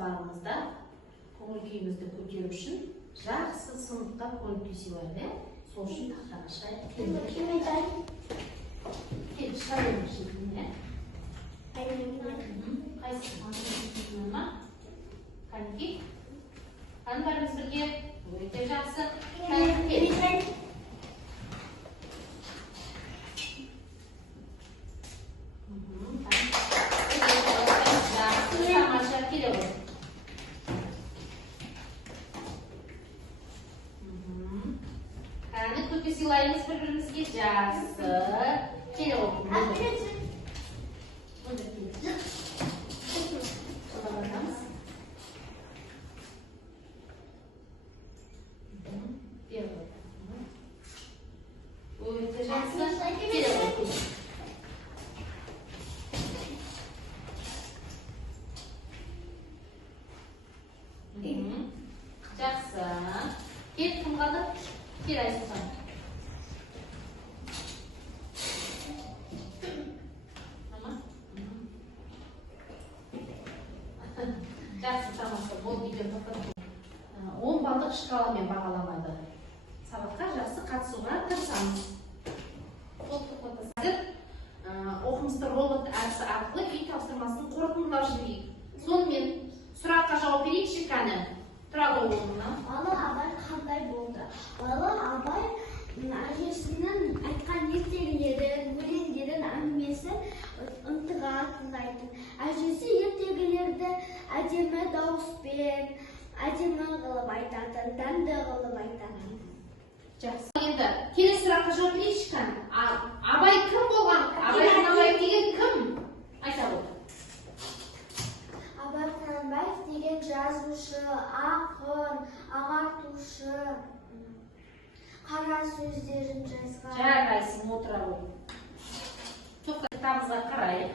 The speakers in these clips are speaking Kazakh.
сабағымызда көңіл күйімізді көтеру үшін жақсы сыныпқа көңіл күй сыйлайды. Сол үшін тақтаға шай келді. Келді, шай емешін. Қайсы? Қанеки? Қаны барымыз бірге? Өте жақсы. Келді. Қаны көпе сыйлаймыз бір-бірімізге жақсы. Келе оқым. Өте жақсы. Келе оқым. Жақсы. Кел, кім қалды? Кел, Айсұлтан. Жақсы, тамаша. Бұл видеоны тоқтатып. 10 балдық шкаламен бағаламайды. Сабаққа жақсы қатысуға тырысамыз. Қазір оқымысты робот әдісі арқылы үй тапсырмасын қорытындылап жіберейік. Сонымен сұраққа жауап берейікші кәні. Тұрады оғылына. Бала Абай қандай болды? Бала Абай әжесінің айтқан ертегілерін, өлеңдерін, әңгімесін ынтыға тыңдайтын. Әжесі ертегілерді әдемі дауыспен, әдемі қылып айтатын, дәмді қылып айтатын. Жақсы. Енді келесі сұраққа жауап берейікші кәні. Абай кім болған? Абай деген кім? Айта бол. Абай Құнанбаев деген жазушы, ақын, ағартушы, қара сөздерін жазған. Жарайсың, отыра бол. Тоқта кітабымызға қарайық.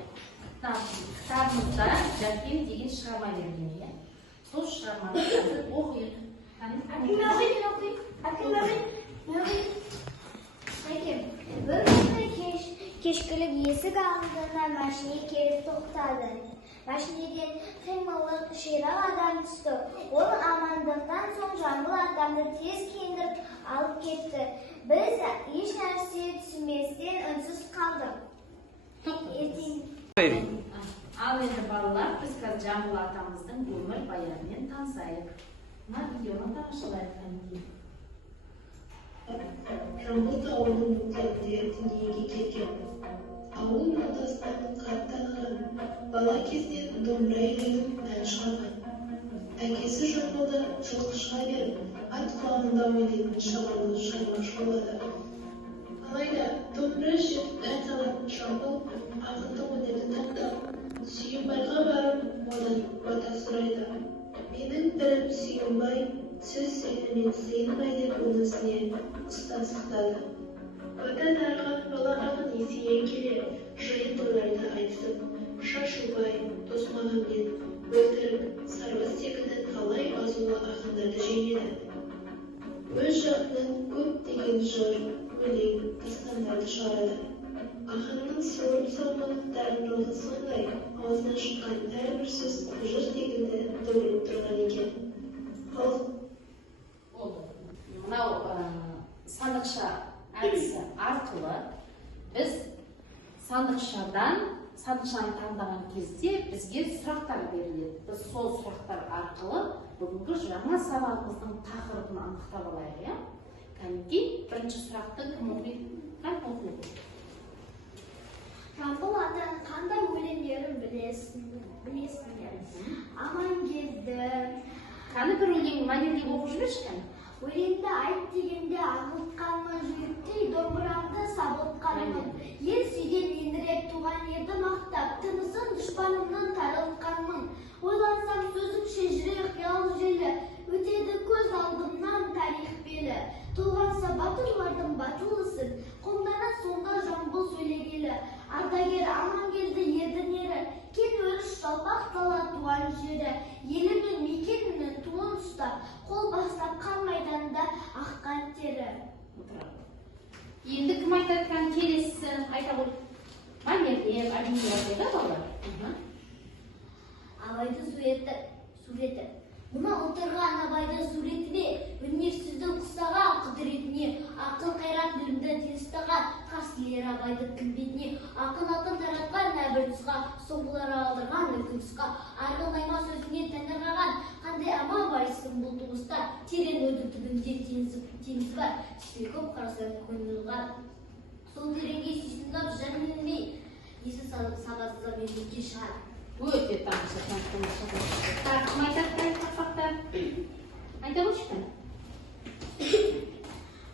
Кітабымызда Жәкен деген шығарма берген. Сол шығарманы қазір оқиық. Бір күні кешкілік есік алдына машине келіп тоқтады. Машинеден қимылы ширақ адам түсті. Ол амандықтан соң жамбыл адамды тез киіндіріп алып кетті. Біз еш нәрсе түсінбестен үнсіз қалдық. Ал енді балалар, біз қазір жамбыл атамыздың өмір баянымен танысайық. Мына видеоны тамашалайық. Жамбыл ауылының өңірінде дүниеге келген. Ауыл ортасынан қаттаған, бала кезден домбыра үйреніп ән шығарған. Әкесі жамбылда жылқышыға беріп, ат құлағында ойнайтын шабандоз шаймаш болады. Алайда домбыра жеп ән салатын жамбыл ақындық өнерді таңдап, Сүйінбайға барып, одан бата сұрайды. Менің бірім Сүйінбай, сіз сені мен сыйынбай деп оның ісіне ұстаздықтады. Бата дарған балағанын есейе келе, жиын тойларды айтысып, Шашубай, Досмағамбет, Бөлтірік, Сарбас секілді талай азулы ақындарды жеңеді. Өз жағынан көптеген жыр, өлең, дастандарды шығарады. Ақынның сорып салмақтарын жолы сондай, аузынан шыққан әрбір сөз жыр секілді төгіліп тұрған екен. Мынау сандықша әдісі арқылы біз сандықшаны таңдаған кезде бізге сұрақтар беріледі. Біз сол сұрақтар арқылы бүгінгі жаңа сабағымыздың тақырыбын анықтап алайық. Кәнеки, бірінші сұрақты кім оқиды? Жамбыл атаның қандай өлеңдерін білесіңдер? Амангелді. Кәні бір өлеңін мәнерлеп оқып жіберші кәні? Өлеңді айт дегенде ағылтқанмын, жүйіктей домбырамды сабылтқанмын. Ел сүйген еңіреп туған ерді мақтап, тынысын дұшпанымнан тарылтқанмын. Ойлансам сөзім шежіре қиял желі, өтеді көз алдымнан тарих белі. Тұлғанса батырлардың батылысын, қомдана сонда жамбыл сөйлегелі. Ардагер Амангелді ердің ері, кен өріш жалпақ дала туған жері. Елі мен мекенінің туын ұстап, қол бастап қан майданда аққан тері. Енді кім айтатқан келесісін айта бұл? Мәнерлеп, әдемілеп еді балалар. Абайды суреті. Мына отырған абайдың суретіне, өнерсіздің құсаған құдіретіне, ақыл қайрат білімді тыныстаған қасиелер абайдың кілбетіне, ақын таратқан әрбір тұсқа, соңғылары алдырған үлкен тұсқа, арғын айма сөзіне тәңірғаған, қандай аман барсың бұл туыста, терең ойдың түбінде теңіз бар, түсте көп қарасаң көңіл бар. Сол тереңге сүйсініп жан есі сабасыза мемлекке шығар. Өте тамаша, так, кім айтады қақпақтар? Айта қойшы.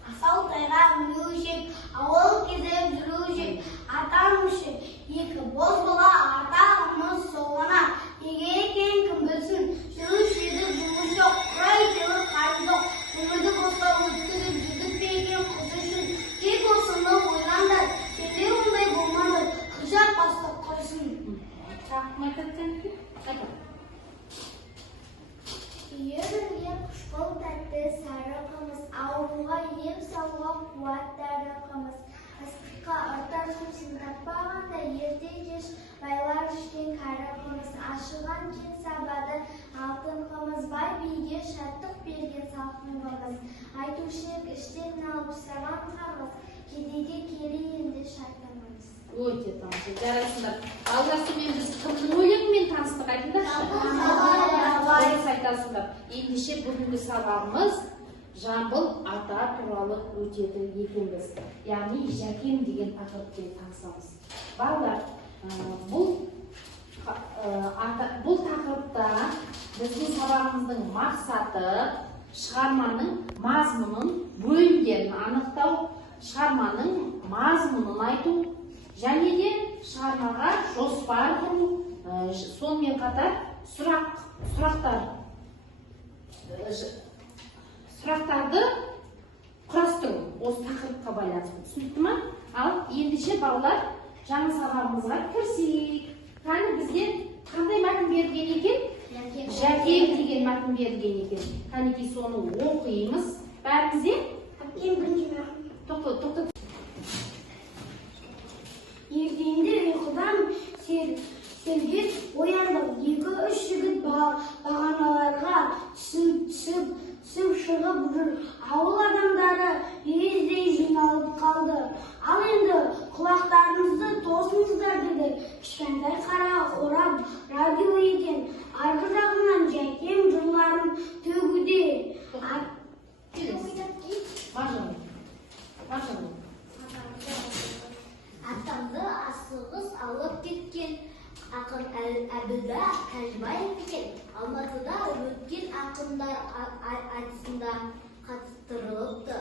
Асау тайға мүжек, ауыл кезіп жүрушек, атам үшін екі боз бола атағымыз соғына, еге екен кім білсін, жылы шеді жұмыс жоқ, құрай келі қарым жоқ, өмірді босқа өткізіп жүрдік пе екен қыз үшін, тек осыны ойландар, сенде ондай болмады, қылжақ бастық құрсын. Үйірге құшқыл тәтті сары қымыз, ауруға ем салуға қуаттары қымыз. Ыстыққа ұртар сусын таппағанда ерте-кеш байлар ішкен кәрі қымыз. Ашыған кен сабады алтын қымыз, бай биге шаттық берген салқын қымыз. Айтушылық іштен алып саған қағыз, кедейге келі енді шаттымыз. Өте тамаша, жарайсыңдар. Алғасымен біз кімнің өлеңімен таныстық айтыңдаршы? Дұрыс айтасыңдар. Ендеше бүгінгі сабағымыз Жамбыл ата туралы өтеді екенбіз. Яғни Жәкем деген тақырыппен танысамыз. Балалар, бұл тақырыпта біздің сабағымыздың мақсаты шығарманың мазмұнын, бөлімдерін анықтау, шығарманың мазмұнын айту, және де шығармаға жоспар құру, сонымен қатар сұрақтарды құрастыру, осы тақырыпқа байланысты. Түсінікті ме? Ал ендеше балалар, жаңа сабағымызға кірісейік. Қане бізде қандай мәтін берілген екен? Жәкем деген мәтін берілген екен. Қанекей соны оқимыз. Бәрімізде? Тоқта. Ертеңді ұйқыдан сергек ояндық, 2-3 жігіт бағаналарға түсіп шығып жүр. Ауыл адамдары лездей жиналып қалды. Ал енді құлақтарыңызды тосыңыздар деді. Кішкентай қара қорап радио екен. Арғы жағынан Жәкем жырларын төгуде. Атамды асығыс алып кеткен ақын Әбілда Тәжбаев екен. Алматыда өткен ақындар айтысында қатыстырылыпты.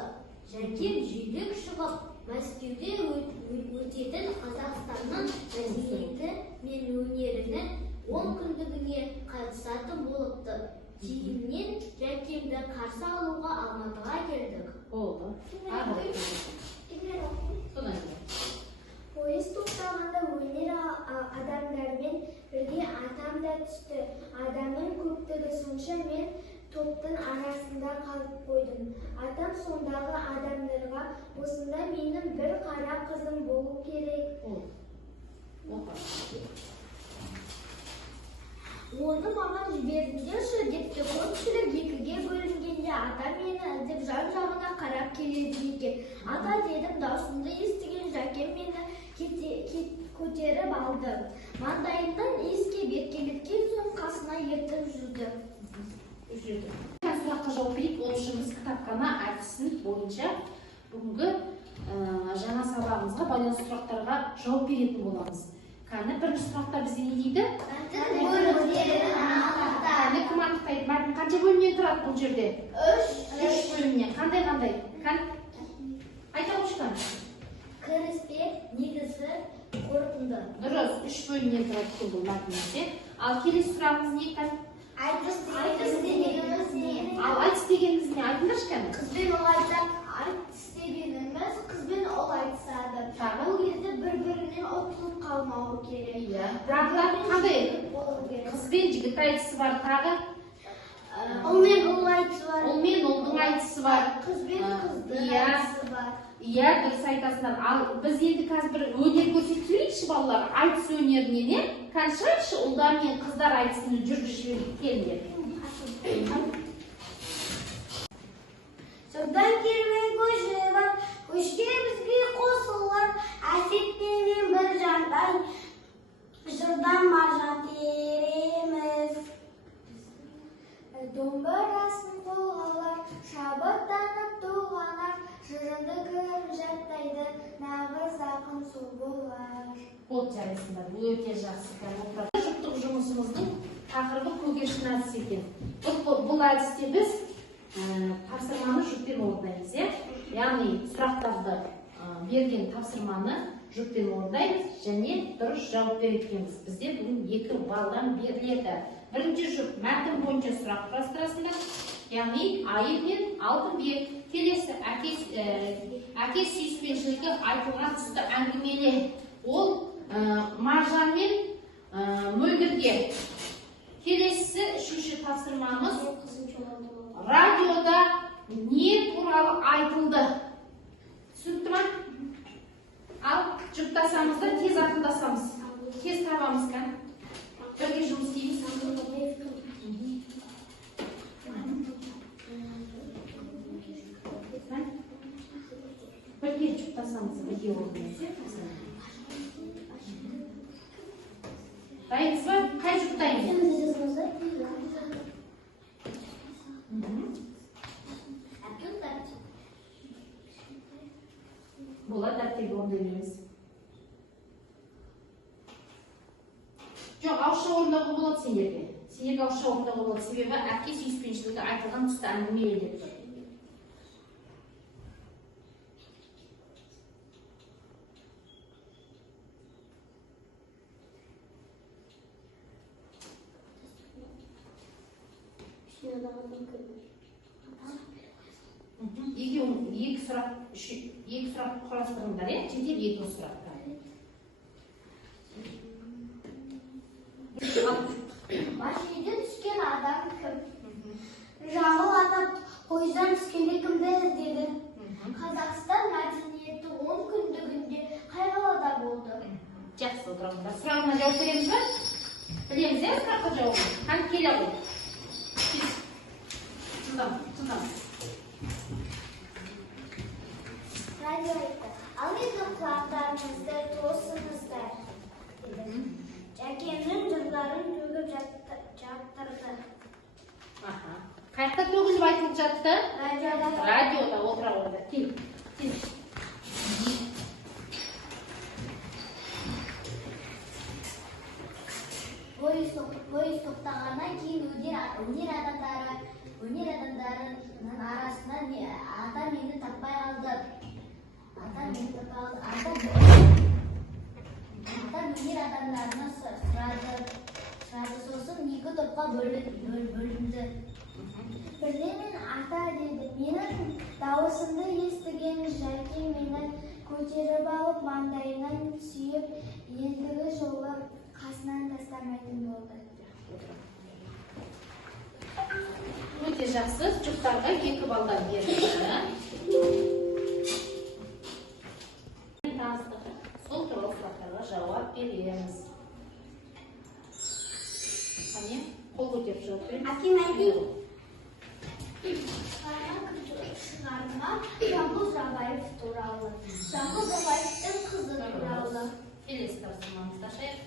Жәкем жүйрік шығып, Мәскеуде өтетін Қазақстанның мәдениеті мен өнерінің 10 күндігіне қатысатын болыпты. Кейіннен Жәкемді қарсы алуға Алматыға келдік. Болды. Пойыз тоқтағанда өнер адамдармен бірге атам да түсті. Адамның көптігі сонша мен топтың арасында қалып қойдым. Атам сондағы адамдарға осында менің бір қара қызым болу керек. Оны маған жіберіңдерші депті. Көпшілік екіге бөлінгенде атам мені іздеп жан-жағына қарап келеді екен. Ата дедім, даусымды естіген Жәкем мені көтеріп алды. Маңдайымнан иіске беткен соң қасына ертіп жүрді. Сұраққа жауап берейік. Ол үшін біз кітапхана әдісін бойынша бүгінгі жаңа сабағымызға байланысты сұрақтарға жауап беретін боламыз. Кәні бірінші сұрақта бізде не дейді? Кәні кім анықтайды? Мәтін қанша бөлімнен тұрады бұл жерде? 3 бөлімнен. Қандай? Айта қойшыдан. Кіріспе, негізі, қорытынды. Дұрыс, 3 бөлімнен тұрады бұл мәтінімізде. Ал келесі сұрағымыз не екен? Айтыс дегеніміз не? Ал айтыс дегеніміз не? Айтыңдаршы кәні? Қызбен ол айтсақ, айтыс дегеніміз қызбен ол айтысады. Ол кезде бір-бірінен ұтылып қалмауы керек. Тағы қандай? Қызбен жігіт айтысы бар, тағы? Ол мен ол айтысы бар. Ол мен олдың айтысы бар. Қызбен қыздың айтысы бар. Иә, дұрыс айтасыңдар. Ал біз енді қазір бір өнер көрсетіп жіберейікші балалар. Айтыс өнерінен, кәні шығайықшы, ұлдар мен қыздар айтысын жүргізіп жіберейік келіңдер. Жырдан керуен көші бар, көшке бізге қосылар, әсетпенен бір жандай, жырдан маржан тереміз. Домбырасын қолғалар, шабыттанып туғанар, жырынды көріп жаттайды, нағыз ақын сол болар. Болды, жарайсыңдар, өте жақсы. Жұптық жұмысымыздың тақырыбы көгершін әдісі екен. Бұл әдісте біз тапсырманы жұппен орындаймыз, яғни сұрақтарды берген тапсырманы жұппен орындаймыз және дұрыс жауап беретінбіз. Бізде бүгін 2 балдан беріледі. Бірінші жұп мәтін бойынша сұрақ құрастырасыңдар, яғни айып мен алтынбек. Келесі әке сүйіспеншілігі айтылған тұста әңгімеле. Ол Маржан мен Мөлдірге. Келесі үшінші тапсырмамыз радиода не туралы айтылды? Түсінікті ме? Ал жұптасамыз да тез ақылдасамыз. Тез табамыз ка? Бірге жұмыс істейміз. Бірге жұптасамыз, бірге орындаймыз. Дайынсыз ба? Қай жұптаймыз? Болады, дәптегі орындаймыз. Жоқ, ауызша орындауға болады сендерге. Сендерге ауызша орындауға болады. Себебі әке сүйіспеншілігі айтылған тұста әңгімеле деп тұр. Екі сұрақ құрастырыңдар, жетер 2 сұраққа. Бас үйден түскен адам кім? Жаңыл атап қойдан түскенде кімді іздеді? Қазақстан мәдениеті 10 күндігінде қай қалада болды? Жақсы отырыңдар. Сұрағына жауап береміз бе? Білеміз, сұраққа жауабын. Қан келе ғой. Тыңдам. Радио айтты. Ал енді құлақтарыңызды тосыңыздар. Жәкемнің жырларын төгіп жаттырды. Қайықта төгіліп айтылып жатты? Радиода отыра орында. Кел. Пойыз тоқтағаннан кейін өнер адамдарының арасынан ата мені таппай қалды. Ата өнер адамдарына сұрады. Сосын 2 топқа бөлінді. Бірдемен ата деді. Менің дауысымды естіген Жәке мені көтеріп алып, маңдайынан сүйіп, ендігі жолы қасынан тастамайтын болды. Өте жақсы, жұптарға 2 балдан берілді. Сол туралы сұрақтарға жауап береміз. Қане, қол көтеріп жауап береміз. Әкем айтайын. Шығарма Жамбыл Жабаев туралы. Жамбыл Жабаевтың қызы туралы. Келесі тапсырмамызды ашайық.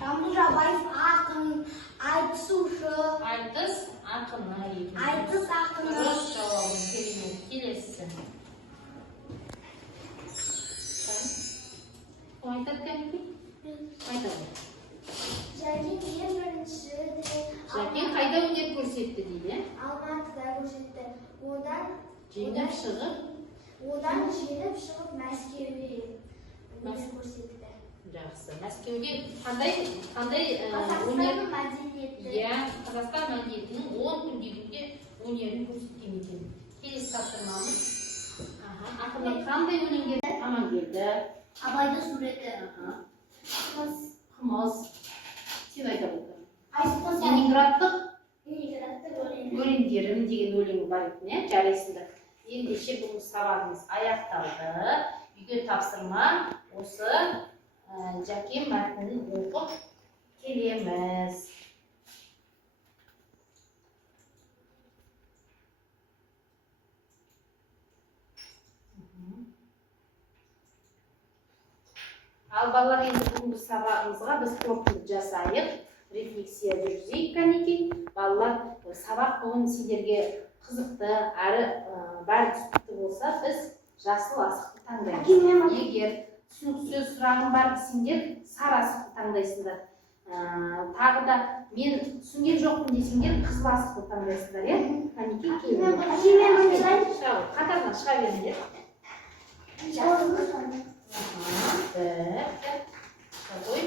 Жамбыл Жабаев ақын, айтысушы. Айтыс ақыны екен. Айтыс ақыны. Дұрыс жауабын керемет. Келесі. Айтады кәмпей? Айтады. Жәкен ең бірінші Жәкен қайда өнер көрсетті дейді? Алматыда көрсетті. Одан Жеңіп шығып Мәскеуге өнер көрсетті. Жақсы. Мәскеуде қандай Қазақстанның мәдениеті. Қазақстан мәдениетінің 10 күндегінде өнерін көрсеткен екен. Келесі тапсырмамыз. Ақынның қандай өлеңдері Амангелді? Абайдың суреті. Қымыз. Сен айта болдың. Ленинградтық өлеңдерім деген өлең бар екен, жарайсыңдар. Ендеше бүгін сабағымыз аяқталды. Үйге тапсырма осы Жәкен мәтінін оқып келеміз. Ал балалар, енді бүгінгі сабағымызға біз қорытынды жасайық, рефлексия жүргізейік кәнекей. Балалар, сабақ бүгін сендерге қызықты, әрі бәрі түсінікті болса, біз жасыл асықты таңдаймыз. Егер түсініксіз сұрағың бар десеңдер, сары асықты таңдайсыңдар. Тағы да мен түсінген жоқпын десеңдер, қызыл асықты таңдайсыңдар, иә? Кәнекей, қатарынан шыға беріңдер. Қой.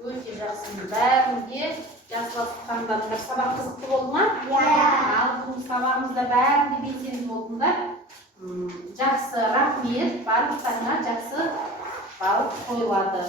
Өте жақсы. Бәрінде жасыл асықты таңдадыңдар. Сабақ қызықты болды ма? Ал бұл сабағымызда бәрінде белсенді болдыңдар. Жақсы, рахмет. Барлықтарыңа жақсы балық қойылады.